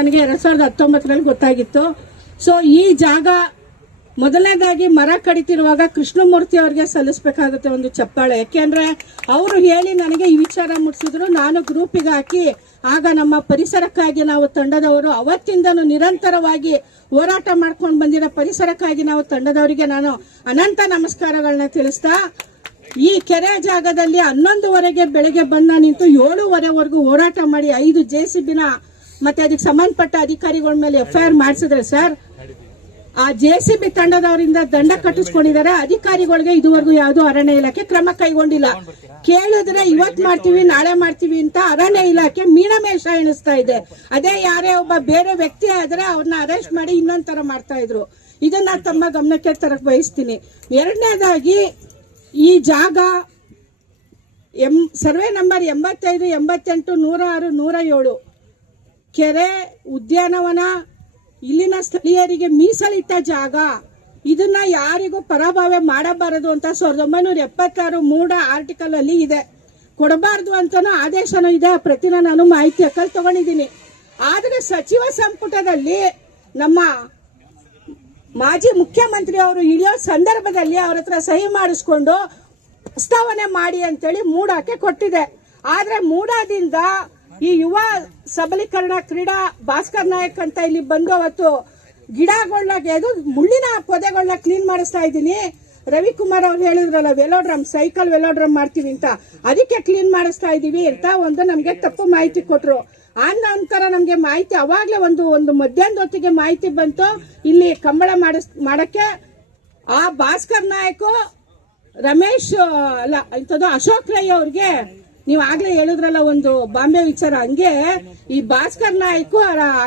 ನನಗೆ 2019ರಲ್ಲಿ ಗೊತ್ತಾಗಿತ್ತು. ಸೊ ಈ ಜಾಗ ಮೊದಲನೇದಾಗಿ ಮರ ಕಡಿತಿರುವಾಗ ಕೃಷ್ಣಮೂರ್ತಿ ಅವರಿಗೆ ಸಲ್ಲಿಸಬೇಕಾಗುತ್ತೆ ಒಂದು ಚಪ್ಪಾಳೆ. ಯಾಕೆಂದ್ರೆ ಅವರು ಹೇಳಿ ನನಗೆ ಈ ವಿಚಾರ ಮುಟ್ಟಿಸಿದ್ರು. ನಾನು ಗ್ರೂಪಿಗೆ ಹಾಕಿ ಆಗ ನಮ್ಮ ಪರಿಸರಕ್ಕಾಗಿ ನಾವು ತಂಡದವರು ಅವತ್ತಿಂದನೂ ನಿರಂತರವಾಗಿ ಹೋರಾಟ ಮಾಡ್ಕೊಂಡು ಬಂದಿರೋ ಪರಿಸರಕ್ಕಾಗಿ ನಾವು ತಂಡದವರಿಗೆ ನಾನು ಅನಂತ ನಮಸ್ಕಾರಗಳನ್ನ ತಿಳಿಸ್ತಾ, ಈ ಕೆರೆ ಜಾಗದಲ್ಲಿ 11ವರೆಗೆ ಬೆಳಗ್ಗೆ ಬಂದ ನಿಂತು 7ವರೆವರೆಗೂ ಹೋರಾಟ ಮಾಡಿ 5 JCBನ ಮತ್ತೆ ಅದಕ್ಕೆ ಸಂಬಂಧಪಟ್ಟ ಅಧಿಕಾರಿಗಳ ಮೇಲೆ FIR ಮಾಡಿಸಿದ್ರೆ ಸರ್, ಆ JCB ತಂಡದವರಿಂದ ದಂಡ ಕಟ್ಟಿಸ್ಕೊಂಡಿದ್ದಾರೆ. ಅಧಿಕಾರಿಗಳಿಗೆ ಇದುವರೆಗೂ ಯಾವ್ದು ಅರಣ್ಯ ಇಲಾಖೆ ಕ್ರಮ ಕೈಗೊಂಡಿಲ್ಲ. ಕೇಳಿದ್ರೆ ಇವತ್ ಮಾಡ್ತೀವಿ ನಾಳೆ ಮಾಡ್ತೀವಿ ಅಂತ ಅರಣ್ಯ ಇಲಾಖೆ ಮೀನಮೇಷ ಎಣಿಸ್ತಾ ಇದೆ. ಅದೇ ಯಾರೇ ಒಬ್ಬ ಬೇರೆ ವ್ಯಕ್ತಿ ಆದ್ರೆ ಅವ್ರನ್ನ ಅರೆಸ್ಟ್ ಮಾಡಿ ಇನ್ನೊಂದ್ ತರ ಮಾಡ್ತಾ ಇದ್ರು. ಇದನ್ನ ತಮ್ಮ ಗಮನಕ್ಕೆ ತರಕ್ ಬಯಸ್ತೀನಿ. ಎರಡನೇದಾಗಿ ಈ ಜಾಗ ಸರ್ವೆ ನಂಬರ್ 85, 88, 106, 107 ಕೆರೆ ಉದ್ಯಾನವನ ಇಲ್ಲಿನ ಸ್ಥಳೀಯರಿಗೆ ಮೀಸಲಿಟ್ಟ ಜಾಗ. ಇದನ್ನ ಯಾರಿಗೂ ಪರಭಾವೆ ಮಾಡಬಾರದು ಅಂತ 1976 ಮೂಡ ಆರ್ಟಿಕಲ್ ಅಲ್ಲಿ ಇದೆ. ಕೊಡಬಾರದು ಅಂತಾನು ಆದೇಶನೂ ಇದೆ. ಪ್ರತಿನ ನಾನು ಮಾಹಿತಿ ತಗೊಂಡಿದ್ದೀನಿ. ಆದ್ರೆ ಸಚಿವ ಸಂಪುಟದಲ್ಲಿ ನಮ್ಮ ಮಾಜಿ ಮುಖ್ಯಮಂತ್ರಿ ಅವರು ಇಳಿಯೋ ಸಂದರ್ಭದಲ್ಲಿ ಅವ್ರ ಹತ್ರ ಸಹಿ ಮಾಡಿಸ್ಕೊಂಡು ಪ್ರಸ್ತಾವನೆ ಮಾಡಿ ಅಂತೇಳಿ ಮೂಡಕ್ಕೆ ಕೊಟ್ಟಿದೆ. ಆದ್ರೆ ಮೂಡದಿಂದ ಈ ಯುವ ಸಬಲೀಕರಣ ಕ್ರೀಡಾ ಭಾಸ್ಕರ್ ನಾಯಕ್ ಅಂತ ಇಲ್ಲಿ ಬಂದು ಅವತ್ತು ಗಿಡಗಳನ್ನ ಮುಳ್ಳಿನ ಪೊದೆಗಳನ್ನ ಕ್ಲೀನ್ ಮಾಡಿಸ್ತಾ ಇದ್ದೀನಿ. ರವಿಕುಮಾರ್ ಅವ್ರು ಹೇಳಿದ್ರಲ್ಲ ವೆಲೋಡ್ರಮ್, ಸೈಕಲ್ ವೆಲೋಡ್ರಮ್ ಮಾಡ್ತೀವಿ ಅಂತ, ಅದಕ್ಕೆ ಕ್ಲೀನ್ ಮಾಡಿಸ್ತಾ ಇದೀವಿ ಅಂತ ಒಂದು ನಮ್ಗೆ ತಪ್ಪು ಮಾಹಿತಿ ಕೊಟ್ರು. ಆ ನಂತರ ನಮ್ಗೆ ಮಾಹಿತಿ ಅವಾಗ್ಲೇ ಒಂದು ಮಧ್ಯಾಹ್ನದ ಹೊತ್ತಿಗೆ ಮಾಹಿತಿ ಬಂತು, ಇಲ್ಲಿ ಕಂಬಳ ಮಾಡಕ್ಕೆ ಆ ಭಾಸ್ಕರ್ ನಾಯಕ್ ರಮೇಶ್ ಅಲ್ಲ ಇಂಥದ್ದು ಅಶೋಕ್ ರೈ ಅವ್ರಿಗೆ ನೀವು ಆಗ್ಲೇ ಹೇಳಿದ್ರಲ್ಲ ಒಂದು ಬಾಂಬೆ ವಿಚಾರ, ಹಂಗೆ ಈ ಭಾಸ್ಕರ್ ನಾಯಕ್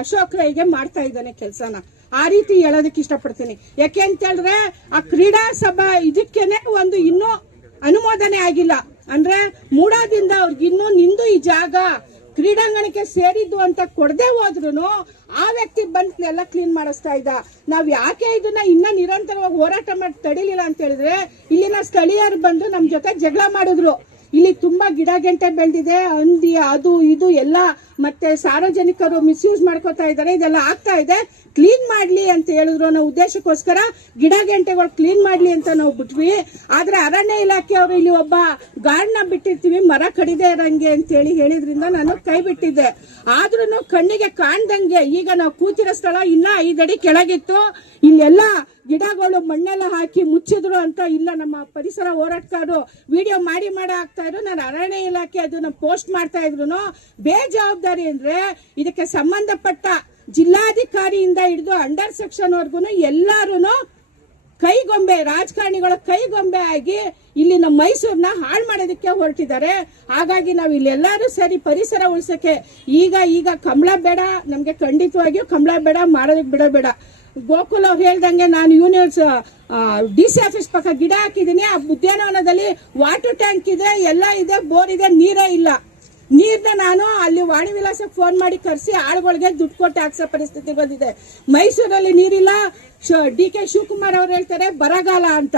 ಅಶೋಕ್ ರೈಗೆ ಮಾಡ್ತಾ ಇದ್ದಾನೆ ಕೆಲಸನ. ಆ ರೀತಿ ಹೇಳೋದಕ್ಕೆ ಇಷ್ಟಪಡ್ತೀನಿ. ಯಾಕೆ ಅಂತ ಹೇಳಿದ್ರೆ ಆ ಕ್ರೀಡಾ ಸಭಾ ಇದಕ್ಕೇನೆ ಒಂದು ಇನ್ನೂ ಅನುಮೋದನೆ ಆಗಿಲ್ಲ. ಅಂದ್ರೆ ಮೂಡಾದಿಂದ ಅವ್ರಿಗಿನ್ನೂ ನಿಂದು ಈ ಜಾಗ ಕ್ರೀಡಾಂಗಣಕ್ಕೆ ಸೇರಿದ್ದು ಅಂತ ಕೊಡದೆ ಹೋದ್ರು ಆ ವ್ಯಕ್ತಿ ಬಂದು ಎಲ್ಲ ಕ್ಲೀನ್ ಮಾಡಿಸ್ತಾ ಇದ್ದ. ನಾವ್ ಯಾಕೆ ಇದನ್ನ ಇನ್ನ ನಿರಂತರವಾಗಿ ಹೋರಾಟ ಮಾಡಿ ತಡಿಲಿಲ್ಲ ಅಂತ ಹೇಳಿದ್ರೆ ಇಲ್ಲಿನ ಸ್ಥಳೀಯರು ಬಂದು ನಮ್ ಜೊತೆ ಜಗಳ ಮಾಡಿದ್ರು. ಇಲ್ಲಿ ತುಂಬಾ ಗಿಡ ಗಂಟೆ ಬೆಳೆದಿದೆ, ಹಂದಿ ಅದು ಇದು ಎಲ್ಲ, ಮತ್ತೆ ಸಾರ್ವಜನಿಕರು ಮಿಸ್ಯೂಸ್ ಮಾಡ್ಕೋತಾ ಇದ್ದಾರೆ, ಇದೆಲ್ಲ ಆಗ್ತಾ ಇದೆ, ಕ್ಲೀನ್ ಮಾಡ್ಲಿ ಅಂತ ಹೇಳಿದ್ರು. ನಾವು ಉದ್ದೇಶಕ್ಕೋಸ್ಕರ ಗಿಡ ಗಂಟೆಗಳು ಕ್ಲೀನ್ ಮಾಡ್ಲಿ ಅಂತ ನಾವು ಬಿಟ್ವಿ. ಆದ್ರೆ ಅರಣ್ಯ ಇಲಾಖೆ ಅವರು ಇಲ್ಲಿ ಒಬ್ಬ ಗಾರ್ಡ್ನ ಬಿಟ್ಟಿರ್ತೀವಿ ಮರ ಕಡಿದೆ ಇರಂಗೆ ಅಂತ ಹೇಳಿದ್ರಿಂದ ನಾನು ಕೈ ಬಿಟ್ಟಿದ್ದೆ. ಆದ್ರೂ ಕಣ್ಣಿಗೆ ಕಾಣ್ದಂಗೆ ಈಗ ನಾವು ಕೂತಿರೋ ಸ್ಥಳ ಇನ್ನ 5 ಅಡಿ ಕೆಳಗಿತ್ತು. ಇಲ್ಲೆಲ್ಲ ಗಿಡಗಳು ಮಣ್ಣೆಲ್ಲ ಹಾಕಿ ಮುಚ್ಚಿದ್ರು ಅಂತ ಇಲ್ಲ ನಮ್ಮ ಪರಿಸರ ಹೋರಾಟಗಾರರು ವಿಡಿಯೋ ಮಾಡಿ ಆಗ್ತಾ ಇದ್ರು. ನಾನು ಅರಣ್ಯ ಇಲಾಖೆ ಅದನ್ನ ಪೋಸ್ಟ್ ಮಾಡ್ತಾ ಇದ್ರು. ಬೇಜವಾಬ್ದಾರಿ ಅಂದ್ರೆ ಇದಕ್ಕೆ ಸಂಬಂಧಪಟ್ಟ ಜಿಲ್ಲಾಧಿಕಾರಿಯಿಂದ ಹಿಡಿದು ಅಂಡರ್ ಸೆಕ್ಷನ್ ವರ್ಗು ಎಲ್ಲಾರು ಕೈಗೊಂಬೆ, ರಾಜಕಾರಣಿಗಳ ಕೈಗೊಂಬೆ ಆಗಿ ಇಲ್ಲಿನ ಮೈಸೂರನ್ನ ಹಾಳು ಮಾಡೋದಕ್ಕೆ ಹೊರಟಿದ್ದಾರೆ. ಹಾಗಾಗಿ ನಾವು ಇಲ್ಲೆಲ್ಲರೂ ಸರಿ ಪರಿಸರ ಉಳಿಸಕ್ಕೆ ಈಗ ಕಂಬಳ ಬೇಡ, ನಮ್ಗೆ ಖಂಡಿತವಾಗಿಯೂ ಕಂಬಳ ಬೇಡ, ಮಾಡೋದಕ್ಕೆ ಬಿಡಬೇಡ. ಗೋಕುಲ್ ಅವ್ರು ಹೇಳ್ದಂಗೆ ನಾನು ಯೂನಿವರ್ಸ್ DC ಆಫೀಸ್ ಪಕ್ಕ ಗಿಡ ಹಾಕಿದೀನಿ. ಆ ಉದ್ಯಾನವನದಲ್ಲಿ ವಾಟರ್ ಟ್ಯಾಂಕ್ ಇದೆ, ಎಲ್ಲ ಇದೆ, ಬೋರ್ ಇದೆ, ನೀರೇ ಇಲ್ಲ. ನೀರ್ನ ನಾನು ಅಲ್ಲಿ ವಾಣಿ ವಿಲಾಸಕ್ಕೆ ಫೋನ್ ಮಾಡಿ ಕರೆಸಿ ಆಳುಗಳಿಗೆ ದುಡ್ಡು ಕೊಟ್ಟು ಹಾಕ್ಸೋ ಪರಿಸ್ಥಿತಿ ಬಂದಿದೆ. ಮೈಸೂರಲ್ಲಿ ನೀರಿಲ್ಲ. DK ಶಿವಕುಮಾರ್ ಅವ್ರು ಹೇಳ್ತಾರೆ ಬರಗಾಲ ಅಂತ,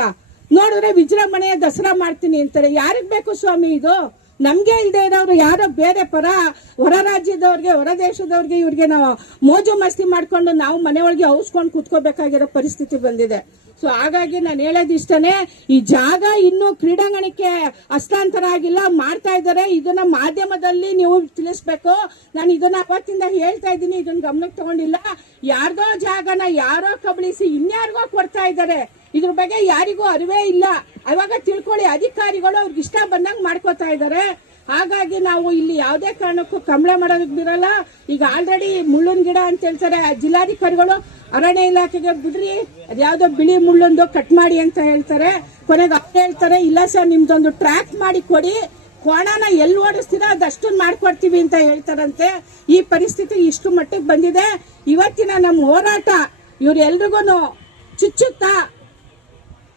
ನೋಡಿದ್ರೆ ವಿಜೃಂಭಣೆಯ ದಸರಾ ಮಾಡ್ತೀನಿ ಅಂತಾರೆ. ಯಾರಿಗ್ ಬೇಕು ಸ್ವಾಮಿ ಇದು? ನಮ್ಗೆ ಇಲ್ಲದೆ ಇರೋರು ಯಾರೋ ಬೇರೆ ಹೊರ ರಾಜ್ಯದವ್ರಿಗೆ, ಹೊರ ದೇಶದವ್ರಿಗೆ, ಇವ್ರಿಗೆ ನಾವು ಮೋಜು ಮಸ್ತಿ ಮಾಡ್ಕೊಂಡು ನಾವು ಮನೆ ಒಳಗೆ ಔಸ್ಕೊಂಡು ಕೂತ್ಕೋಬೇಕಾಗಿರೋ ಪರಿಸ್ಥಿತಿ ಬಂದಿದೆ. ಸೊ ಹಾಗಾಗಿ ನಾನು ಹೇಳೋದಿಷ್ಟನೇ, ಈ ಜಾಗ ಇನ್ನೂ ಕ್ರೀಡಾಂಗಣಕ್ಕೆ ಹಸ್ತಾಂತರ ಆಗಿಲ್ಲ, ಮಾಡ್ತಾ ಇದ್ದಾರೆ. ಇದನ್ನ ಮಾಧ್ಯಮದಲ್ಲಿ ನೀವು ತಿಳಿಸ್ಬೇಕು. ನಾನು ಇದನ್ನ ಅವತ್ತಿಂದ ಹೇಳ್ತಾ ಇದ್ದೀನಿ, ಇದನ್ನ ಗಮನಕ್ಕೆ ತಗೊಂಡಿಲ್ಲ. ಯಾರ್ದೋ ಜಾಗನ ಯಾರೋ ಕಬಳಿಸಿ ಇನ್ಯಾರಿಗೋ ಕೊಡ್ತಾ ಇದ್ದಾರೆ. ಇದ್ರ ಬಗ್ಗೆ ಯಾರಿಗೂ ಅರಿವೇ ಇಲ್ಲ. ಅವಾಗ ತಿಳ್ಕೊಳ್ಳಿ, ಅಧಿಕಾರಿಗಳು ಅವ್ರಿಗೆ ಇಷ್ಟ ಬಂದಂಗ್ ಮಾಡ್ಕೋತಾ ಇದ್ದಾರೆ. ಹಾಗಾಗಿ ನಾವು ಇಲ್ಲಿ ಯಾವುದೇ ಕಾರಣಕ್ಕೂ ಕಂಬಳ ಮಾಡೋದಕ್ಕೆ ಬಿರಲ್ಲ. ಈಗ ಆಲ್ರೆಡಿ ಮುಳ್ಳಿನ ಗಿಡ ಅಂತ ಹೇಳ್ತಾರೆ ಜಿಲ್ಲಾಧಿಕಾರಿಗಳು, ಅರಣ್ಯ ಇಲಾಖೆಗೆ ಬಿಡ್ರಿ ಅದ್ಯಾವ್ದೋ ಬಿಳಿ ಮುಳ್ಳೊಂದು ಕಟ್ ಮಾಡಿ ಅಂತ ಹೇಳ್ತಾರೆ. ಕೊನೆಗೆ ಅವ್ರು ಹೇಳ್ತಾರೆ ಇಲ್ಲ ಸರ್ ನಿಮ್ದೊಂದು ಟ್ರ್ಯಾಕ್ ಮಾಡಿ ಕೊಡಿ, ಕೋಣನ ಎಲ್ಲಿ ಓಡಿಸ್ತೀರಾ ಅದಷ್ಟು ಮಾಡ್ಕೊಡ್ತೀವಿ ಅಂತ ಹೇಳ್ತಾರಂತೆ. ಈ ಪರಿಸ್ಥಿತಿ ಇಷ್ಟು ಮಟ್ಟಿಗೆ ಬಂದಿದೆ. ಇವತ್ತಿನ ನಮ್ಮ ಹೋರಾಟ ಇವ್ರೆಲ್ರಿಗೂ ಚುಚ್ಚುತ್ತಾ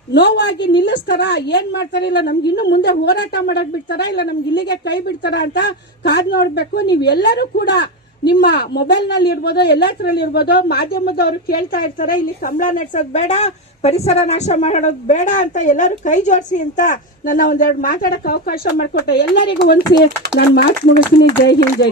ನೋವಾಗಿ ನಿಲ್ಲಿಸ್ತಾರ, ಏನ್ ಮಾಡ್ತಾರ, ಇಲ್ಲ ನಮ್ಗೆ ಇನ್ನು ಮುಂದೆ ಹೋರಾಟ ಮಾಡಕ್ ಬಿಡ್ತಾರ, ಇಲ್ಲ ನಮ್ಗೆ ಇಲ್ಲಿಗೆ ಕೈ ಬಿಡ್ತಾರ ಅಂತ ಕಾದ್ ನೋಡ್ಬೇಕು. ನೀವೆಲ್ಲರೂ ಕೂಡ ನಿಮ್ಮ ಮೊಬೈಲ್ ನಲ್ಲಿ ಇರ್ಬೋದು, ಎಲ್ಲತ್ರಲ್ಲಿ ಇರ್ಬೋದು, ಮಾಧ್ಯಮದವರು ಕೇಳ್ತಾ ಇರ್ತಾರೆ ಇಲ್ಲಿ ಕಂಬಳ ನಡೆಸೋದು ಬೇಡ, ಪರಿಸರ ನಾಶ ಮಾಡೋದು ಬೇಡ ಅಂತ ಎಲ್ಲರೂ ಕೈ ಜೋಡಿಸಿ ಅಂತ ನನ್ನ ಒಂದೆರಡು ಮಾತಾಡಕ್ ಅವಕಾಶ ಮಾಡಿಕೊಟ್ಟೆ ಎಲ್ಲರಿಗೂ ಒಂದ್ಸಿ ನಾನು ಮಾತು ಮುಗಿಸ್ತೀನಿ. ಜೈ ಹಿಂದ್, ಜೈ.